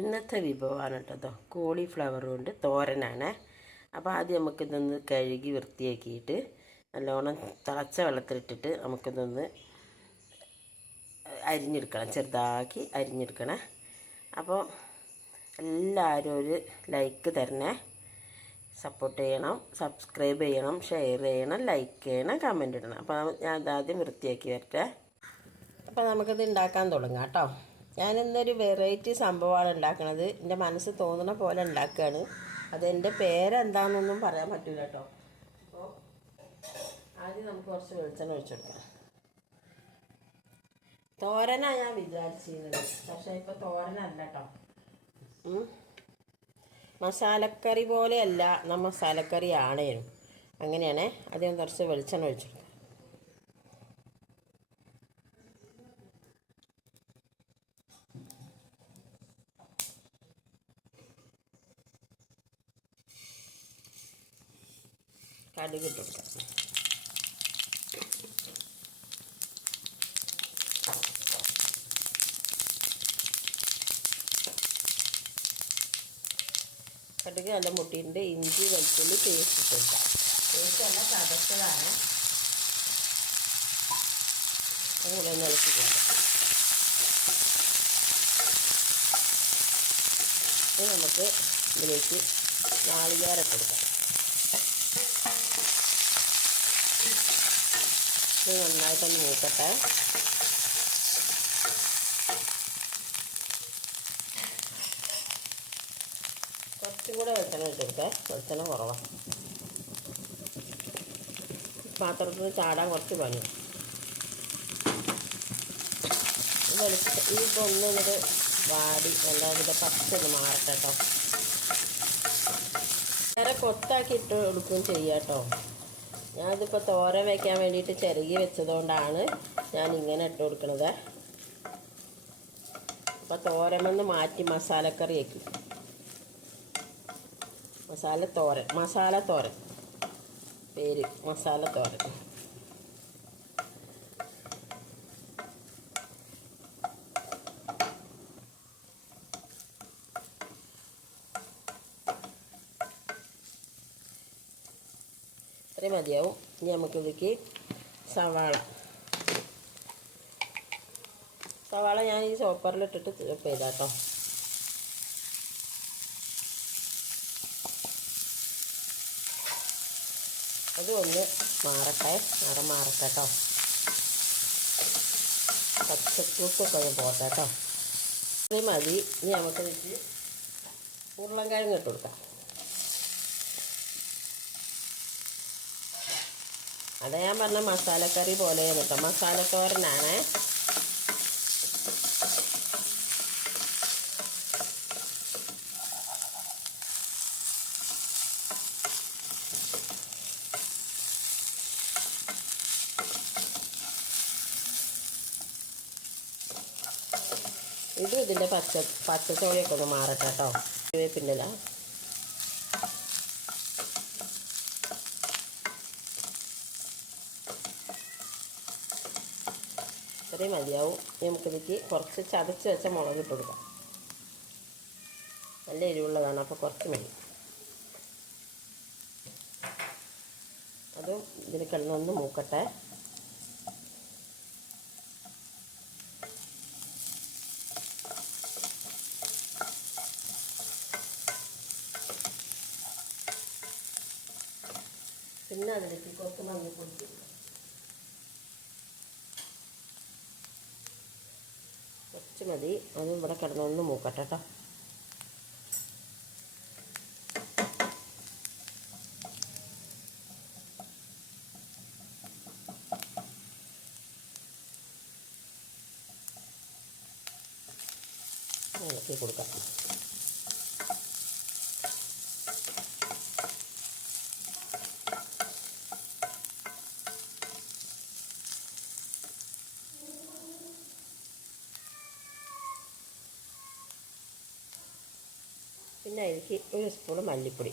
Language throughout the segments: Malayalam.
ഇന്നത്തെ വിഭവമാണ് കേട്ടോ. കോളിഫ്ലവർ കൊണ്ട് തോരനാണ്. അപ്പോൾ ആദ്യം നമുക്കിതൊന്ന് കഴുകി വൃത്തിയാക്കിയിട്ട് നല്ലോണം തിളച്ച വെള്ളത്തിലിട്ടിട്ട് നമുക്കിതൊന്ന് അരിഞ്ഞെടുക്കണം. ചെറുതാക്കി അരിഞ്ഞെടുക്കണം. അപ്പോൾ എല്ലാവരും ഒരു ലൈക്ക് തരണേ. സപ്പോർട്ട് ചെയ്യണം സബ്സ്ക്രൈബ് ചെയ്യണം ഷെയർ ചെയ്യണം ലൈക്ക് ചെയ്യണം കമന്റ് ഇടണം. അപ്പോൾ ഞാൻ ഇതാദ്യം വൃത്തിയാക്കി വരട്ടെ. അപ്പോൾ നമുക്കിത് ഉണ്ടാക്കാൻ തുടങ്ങാം കേട്ടോ. ഞാനിന്നൊരു വെറൈറ്റി സംഭവമാണ് ഉണ്ടാക്കുന്നത് എന്റെ മനസ്സ് തോന്നുന്ന പോലെ ഉണ്ടാക്കുകയാണ് അതെന്റെ പേരെന്താണെന്നൊന്നും പറയാൻ പറ്റില്ല കേട്ടോ അപ്പോൾ ആദ്യം നമുക്ക് കുറച്ച് വെളിച്ചെണ്ണ ഒഴിച്ചെടുക്കാം തോരനാണ് ഞാൻ വിചാരിച്ചിരുന്നത്. പക്ഷേ ഇപ്പോൾ തോരനല്ല കേട്ടോ. മസാലക്കറി പോലെയല്ല നമ്മൾ മസാലക്കറി ആണേനും. അങ്ങനെയാണേ. ആദ്യം കുറച്ച് വെളിച്ചെണ്ണ ഒഴിച്ചു കടുക് ഇട്ട് കടുക് നല്ല മുട്ടിയിട്ടുണ്ട്. ഇഞ്ചി വെളുത്തുള്ളി പേസ്റ്റ് ഇട്ട് പേസ്റ്റ് നല്ല ചതച്ചതാണ് അങ്ങനെ ഒന്ന് ഇളക്കി കൊടുക്കാം. നമുക്ക് ഇതിലേക്ക് നാളികേരം കൊടുക്കാം. ഇത് നന്നായിട്ടൊന്ന് മൂക്കട്ടെ. കുറച്ചും കൂടെ വെളിച്ചെണ്ണ ഇട്ടെടുത്തേ വെളിച്ചെണ്ണ കുറവാണ് പാത്രത്തിൽ ചാടാൻ കുറച്ച് പണി. ഇതിപ്പോൾ ഒന്നും ഇങ്ങോട്ട് വാടി എല്ലാവരുടെ പച്ചൊന്ന് മാറട്ടെ കേട്ടോ വേറെ കൊത്താക്കി ഇട്ട് കൊടുക്കുകയും ചെയ്യാം കേട്ടോ ഞാനിതിപ്പോൾ തോരൻ വയ്ക്കാൻ വേണ്ടിയിട്ട് ചിരകി വെച്ചതുകൊണ്ടാണ് ഞാൻ ഇങ്ങനെ ഇട്ട് കൊടുക്കുന്നത് അപ്പോൾ തോരമെന്ന് മാറ്റി മസാലക്കറി വയ്ക്കും മസാല തോരൻ മസാല തോരൻ പേര് മസാല തോരൻ ഇത്രയും മതിയാവും. ഇനി നമുക്കിതിലേക്ക് സവാള. സവാള ഞാൻ ഈ ചോപ്പറിലിട്ടിട്ട് ഇട്ടിട്ട് ചെയ്താട്ടോ. അത് ഒന്ന് മാറട്ടെ. അവിടെ മാറട്ടെ കേട്ടോ പച്ചക്കൂട്ടൊക്കെ ഒന്ന് പോട്ടെ കേട്ടോ മതി. ഇനി നമുക്ക് വെച്ച് ഉരുളൻകിഴങ്ങ് ഇട്ട് കൊടുക്കാം. അതാ ഞാൻ പറഞ്ഞ മസാലക്കറി പോലെയാണ് കേട്ടോ മസാലത്തോരനാണ്. ഇത് ഇതിന്റെ പച്ച പച്ചച്ചോളിയൊക്കെ ഒന്ന് മാറട്ടെ കേട്ടോ വേപ്പിന്റെ ഇത്രയും മതിയാവും. ഇനി നമുക്കിതിലേക്ക് കുറച്ച് ചതച്ച് വെച്ച മുളക് ഇട്ട് കൊടുക്കാം. നല്ല എരിവുള്ളതാണ്. അപ്പോൾ കുറച്ച് മതി. അതും ഇതിൽ കിടന്നൊന്ന് മൂക്കട്ടെ. പിന്നെ അതിലേക്ക് കുറച്ച് മഞ്ഞൾപ്പൊടി ഇട്ട് കൊടുക്കാം കുറച്ച് മതി. അതും ഇവിടെ കിടന്നൊന്ന് മൂക്കട്ടെ കേട്ടോ ഇളക്കി കൊടുക്കാം പിന്നെ അതിലേക്ക് ഒരു സ്പൂൺ മല്ലിപ്പൊടി.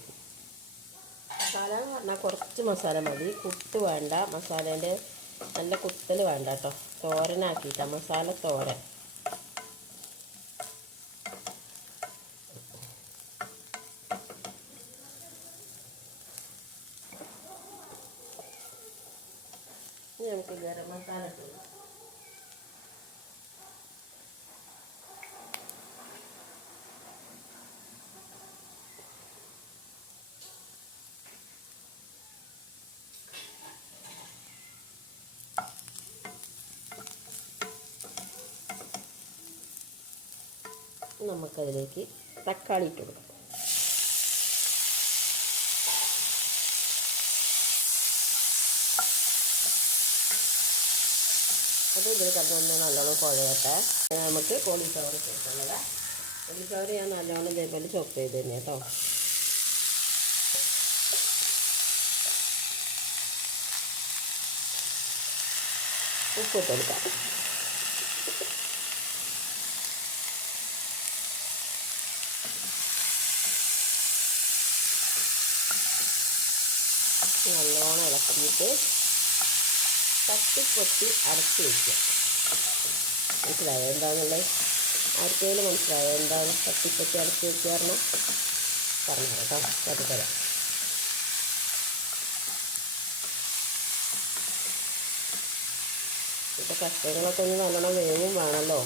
മസാല എന്ന് പറഞ്ഞാൽ കുറച്ച് മസാല മതി. കുത്ത് വേണ്ട. മസാലേന്റെ നല്ല കുത്തൽ വേണ്ട കേട്ടോ. തോരനാക്കിയിട്ടാണ് മസാല തോരൻ നമുക്ക് ഗരം മസാല ഇട്ട് കൊടുക്കാം. നമുക്കതിലേക്ക് തക്കാളി ഇട്ട് കൊടുക്കാം. അത് ഇതിൽ കണ്ടൊന്ന് നല്ലോണം കുഴയട്ടെ. നമുക്ക് കോളിഫ്ലവർ ചേർക്കുന്നത് കോളിഫ്ലവർ ഞാൻ നല്ലോണം ഇതേപോലെ ചോപ്പ് ചെയ്ത് തന്നെ കേട്ടോ. ഉപ്പ് കൊടുക്കാം. നല്ലോണം ഇളക്കിയിട്ട് തട്ടിപ്പൊട്ടി അടച്ച് വയ്ക്കുക മനസ്സിലായോ എന്താണെന്നുള്ളത് ആർക്കെങ്കിലും മനസ്സിലായോ എന്താണ് തട്ടിപ്പൊട്ടി അടച്ച് വയ്ക്കുക പറഞ്ഞാൽ പറഞ്ഞു കേട്ടോ. കാട്ടിത്തരാം ഇപ്പം കഷ്ണങ്ങളൊക്കെ ഒന്ന് നല്ലോണം വേവും വേണമല്ലോ.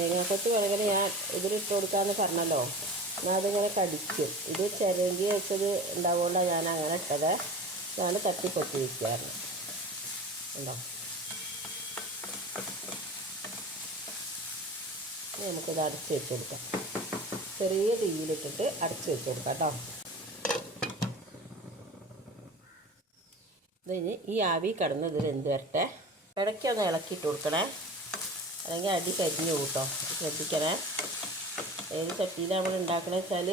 തേങ്ങാക്കൊത്ത് വേണമെങ്കിൽ ഞാൻ ഇതിലിട്ട് കൊടുക്കാമെന്ന് പറഞ്ഞല്ലോ. എന്നാൽ അതിങ്ങനെ കടിക്കും. ഇത് ചിരങ്കി വെച്ചത് ഉണ്ടാവുകൊണ്ടാണ് ഞാൻ അങ്ങനെ ഇട്ടത്. ഞാൻ തട്ടിപ്പൊത്തി വയ്ക്കാറ് ഉണ്ടോ നമുക്കിത് അടച്ച് വെച്ച് കൊടുക്കാം. ചെറിയ തീയിലിട്ടിട്ട് അടച്ച് വെച്ച് കൊടുക്കാം കേട്ടോ. ഇതിന് ഈ ആവി കിടന്ന് ഇതിൽ എന്ത് വരട്ടെ ഇടയ്ക്കൊന്ന് ഇളക്കിയിട്ട് കൊടുക്കണേ. അല്ലെങ്കിൽ അടി കരിഞ്ഞു കൂട്ടോ. ശ്രദ്ധിക്കണേ ഏത് ചട്ടിയിലാണ് നമ്മൾ ഉണ്ടാക്കണ വെച്ചാൽ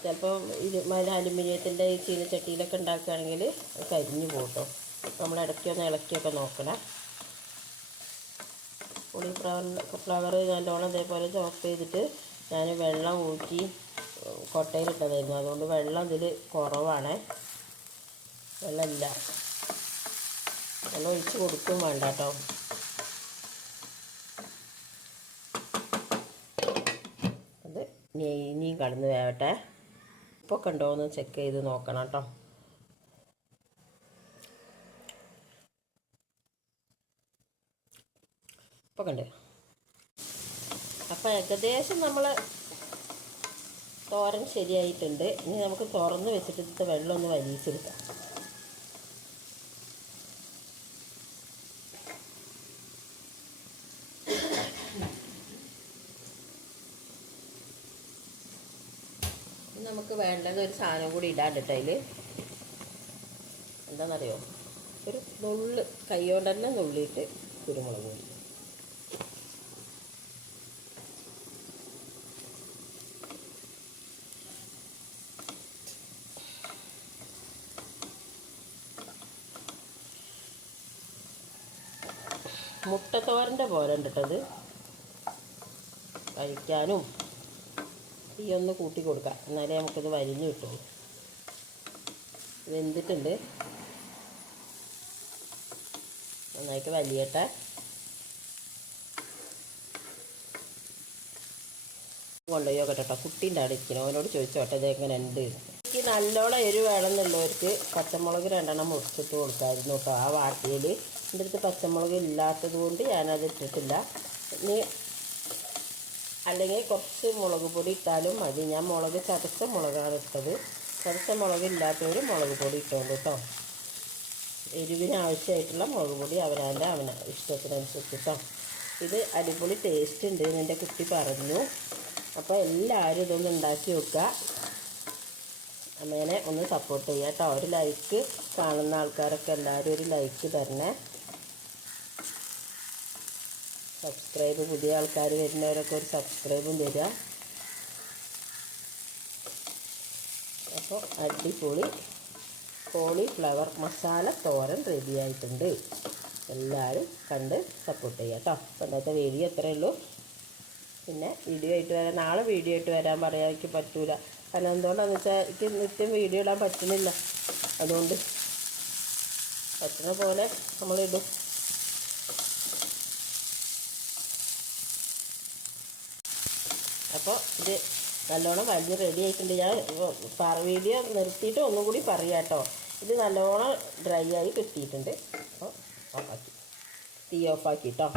ചിലപ്പോൾ മല അലുമിനിയത്തിന്റെ ചീനച്ചട്ടിയിലൊക്കെ ഉണ്ടാക്കുകയാണെങ്കിൽ കരിഞ്ഞു പോട്ടോ. നമ്മൾ ഇടയ്ക്കൊന്ന് ഇളക്കിയൊക്കെ നോക്കണം. പുളി ഫ്ലവർ ഫ്ലവർ നല്ലോണം ഇതേപോലെ ചോപ്പ് ചെയ്തിട്ട് ഞാൻ വെള്ളം ഊറ്റി കൊട്ടയിലിട്ടതായിരുന്നു അതുകൊണ്ട് വെള്ളം ഇതിൽ കുറവാണ്. വെള്ളമില്ല. വെള്ളം ഒഴിച്ച് കൊടുക്കും വേണ്ട കേട്ടോ അത് ഇനി ഇനിയും കടന്ന് വേവട്ടെ. ഉപ്പൊക്കെ ഉണ്ടോ എന്ന് ചെക്ക് ചെയ്ത് നോക്കണം കേട്ടോ ഉപ്പൊക്കെ ഉണ്ട് അപ്പം ഏകദേശം നമ്മൾ തോരൻ ശരിയായിട്ടുണ്ട്. ഇനി നമുക്ക് തുറന്ന് വെച്ചിട്ട് വെള്ളമൊന്ന് വെള്ളം ഒന്ന് വലിച്ചെടുക്കാം നമുക്ക് വേണ്ടത് ഒരു സാധനം കൂടി ഇടാണ്ട് അതിൽ എന്താണെന്നറിയോ? ഒരു നുള്ള് കൈകൊണ്ട് തന്നെ നുള്ളിയിട്ട് കുരുമുളക് പൊടി. മുട്ടത്തോരന്റെ പോലെ ഉണ്ട് കഴിക്കാനും തീ ഒന്ന് കൂട്ടി കൊടുക്കാം. എന്നാലേ നമുക്കിത് വരിഞ്ഞ് കിട്ടുള്ളൂ. വെന്തിട്ടുണ്ട്. നന്നായിട്ട് വലിയട്ടെ. കൊണ്ടുപോയി നോക്കട്ടെ കേട്ടോ കുട്ടീന്റെ അവിടെ ഇരിക്കണം. അവനോട് ചോദിച്ചോട്ടെ ഇതെങ്ങനെ ഉണ്ട് എനിക്ക് നല്ലോണം എരിവ് വേണമെന്നുള്ളവർക്ക് പച്ചമുളക് രണ്ടെണ്ണം മുറിച്ചിട്ട് കൊടുക്കാമായിരുന്നു കേട്ടോ ആ വാട്ടിയിൽ എന്റെ അടുത്ത് പച്ചമുളക് ഇല്ലാത്തത് കൊണ്ട് ഞാനത് ഇട്ടിട്ടില്ല. ഇനി അല്ലെങ്കിൽ കുറച്ച് മുളക് പൊടി ഇട്ടാലും മതി. ഞാൻ മുളക് ചതച്ച മുളകാണ് ഇട്ടത്. ചതച്ച മുളക് ഇല്ലാത്തവർ മുളക് പൊടി ഇട്ടോണ്ട് കേട്ടോ എരിവിന് ആവശ്യമായിട്ടുള്ള മുളക് പൊടി അവനാന്റെ അവന ഇഷ്ടത്തിനനുസരിച്ച് കേട്ടോ ഇത് അടിപൊളി ടേസ്റ്റ് ഉണ്ട് എന്റെ കുട്ടി പറഞ്ഞു. അപ്പോൾ എല്ലാവരും ഇതൊന്ന് ഉണ്ടാക്കി വെക്കുക അമ്മേനെ ഒന്ന് സപ്പോർട്ട് ചെയ്യുക കേട്ടോ ഒരു ലൈക്ക് കാണുന്ന ആൾക്കാരൊക്കെ എല്ലാവരും ഒരു ലൈക്ക് തരണേ. സബ്സ്ക്രൈബ് പുതിയ ആൾക്കാർ വരുന്നവരൊക്കെ ഒരു സബ്സ്ക്രൈബും തരിക അപ്പോൾ അടിപൊളി കോളിഫ്ലവർ മസാല തോരൻ റെഡിയായിട്ടുണ്ട് എല്ലാവരും കണ്ട് സപ്പോർട്ട് ചെയ്യുക കേട്ടോ. അപ്പോൾ ഇന്നത്തെ വീഡിയോ എത്രയേ ഉള്ളൂ. പിന്നെ വീഡിയോ ആയിട്ട് വരാൻ നാളെ വീഡിയോ ആയിട്ട് വരാൻ പറയാൻ എനിക്ക് പറ്റൂല. കാരണം എന്തുകൊണ്ടാണെന്ന് വെച്ചാൽ എനിക്ക് നിത്യം വീഡിയോ ഇടാൻ പറ്റുന്നില്ല. അതുകൊണ്ട് പറ്റുന്ന പോലെ നമ്മളിടും ഇത് നല്ലോണം വലിഞ്ഞ് റെഡി ആയിട്ടുണ്ട് ഞാൻ പറ വീഡിയോ നിർത്തിയിട്ട് ഒന്നും കൂടി പറയാം കേട്ടോ ഇത് നല്ലോണം ഡ്രൈ ആയി കിട്ടിയിട്ടുണ്ട് അപ്പോൾ ഓഫാക്കി തീ ഓഫാക്കി കേട്ടോ